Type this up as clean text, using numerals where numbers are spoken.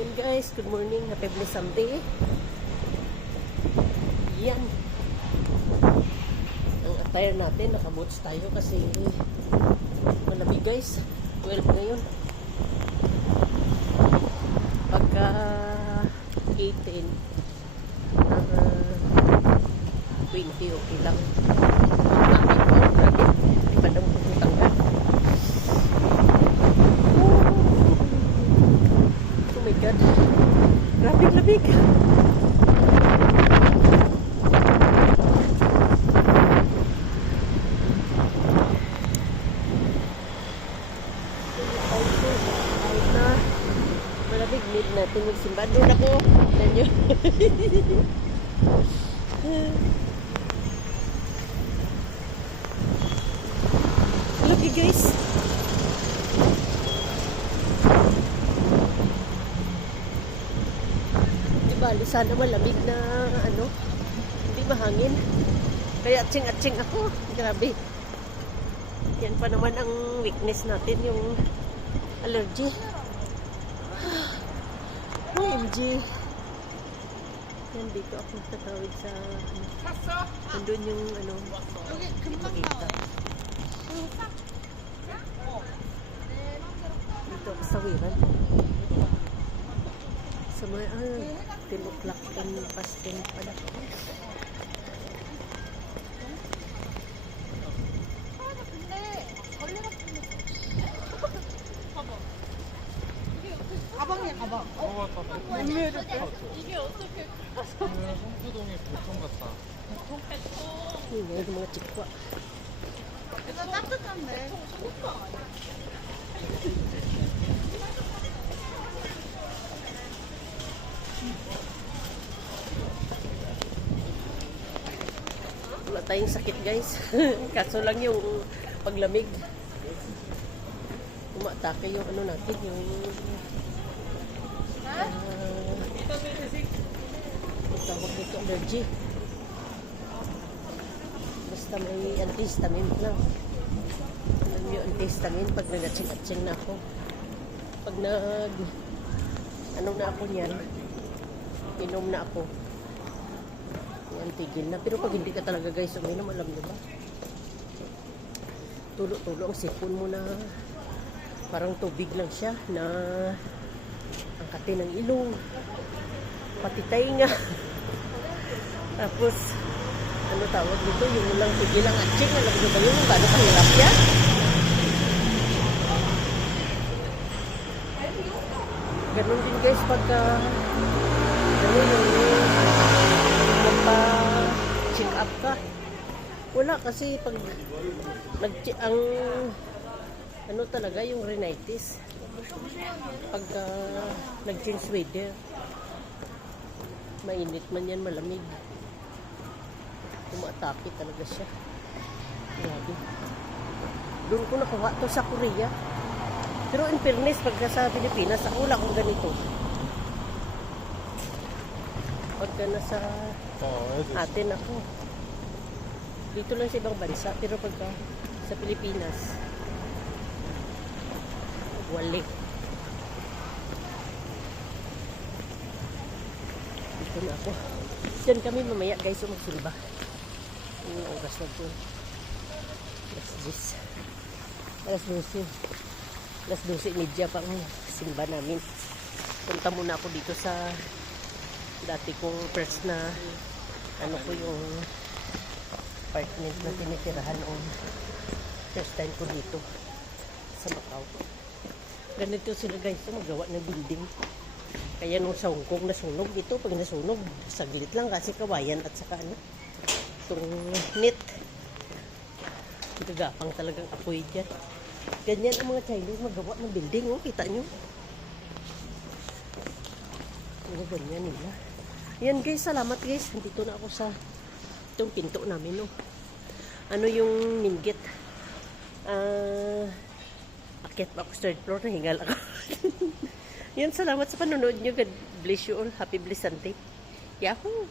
Yun guys, good morning. Happy blessed Sunday. Yan. Ang attire natin, nakaboots tayo kasi malamig guys. 12 ngayon. Pagka 18, 20, okay lang. Grabe. Iba daw puputang ka. Oh my God. Grabe lamig. Malamig, need natin magsimba. Doon ako. Nanyo. Look you guys. Diba, sana malamig na ano, hindi mahangin. Kaya atsing-atsing ako. Grabe. Yan pa naman ang weakness natin, yung allergy. OMG. Yan, dito ako tatawid sa nandun yung ano, makita. Dito ako sa Wiran. Sa mga 10 o'clock and past 10 pala. 가방이야 가방. 이게 어떻게 성수동에 보통 같다. Yun, yung mga chikwa. 이거 따뜻한데. Wala tayong sakit guys. Kaso lang yung paglamig. Umatake yung ano natin, yung tawag dito, allergy. Basta may antihistamine lang. Alam nyo, antihistamine pag nag-atsing-atsing na ako. Pag ano na ako niyan, inom na ako. Yan, tigil na. Pero pag hindi ka talaga guys uminom, alam nyo ba? Tulo-tulo ang sipon mo na parang tubig lang siya na ang kati ng ilong. Pati tainga. Tapos, ano tawag dito? Yung lang tigil ang atsing. Alam nyo ba yun? Paano kahirap yan? Ganun din guys pagka ganun yung magpa-check up ka. Wala kasi pag ang ano talaga yung rhinitis pagka nag-change weather, mainit man yan, malamig, umatake talaga siya. Grabe. Doon ko nakuha to sa Korea. Pero in fairness, pagka sa Pilipinas, ako wala akong ganito. Pagka nasa atin ako. Dito lang sa ibang bansa. Pero pagka sa Pilipinas, wali. Dito na ako. Diyan kami mamaya guys, magsulba. Yung oras na ito. Alas 12. Alas 12:30 pang simba namin. Punta muna ako dito sa dati kong first na ano ko yung apartment na tinitirahan o first time ko dito sa Macau. Ganito sila guys, magawa ng building. Kaya nung sa Hong Kong nasunog dito, pag nasunog, saglit lang kasi kawayan at saka ano, itong net. Gagapang talagang apoy dyan. Ganyan ang mga Chinese magawa ng building, oh, kita nyo. Ano ganyan nila. Yan guys, salamat guys. Nandito na ako sa itong pinto namin, oh. Ano yung minggit? Akit pa ako third floor, nahingal ako. Yan, salamat sa panonood nyo. God bless you all. Happy blessed Sunday. Yahoo!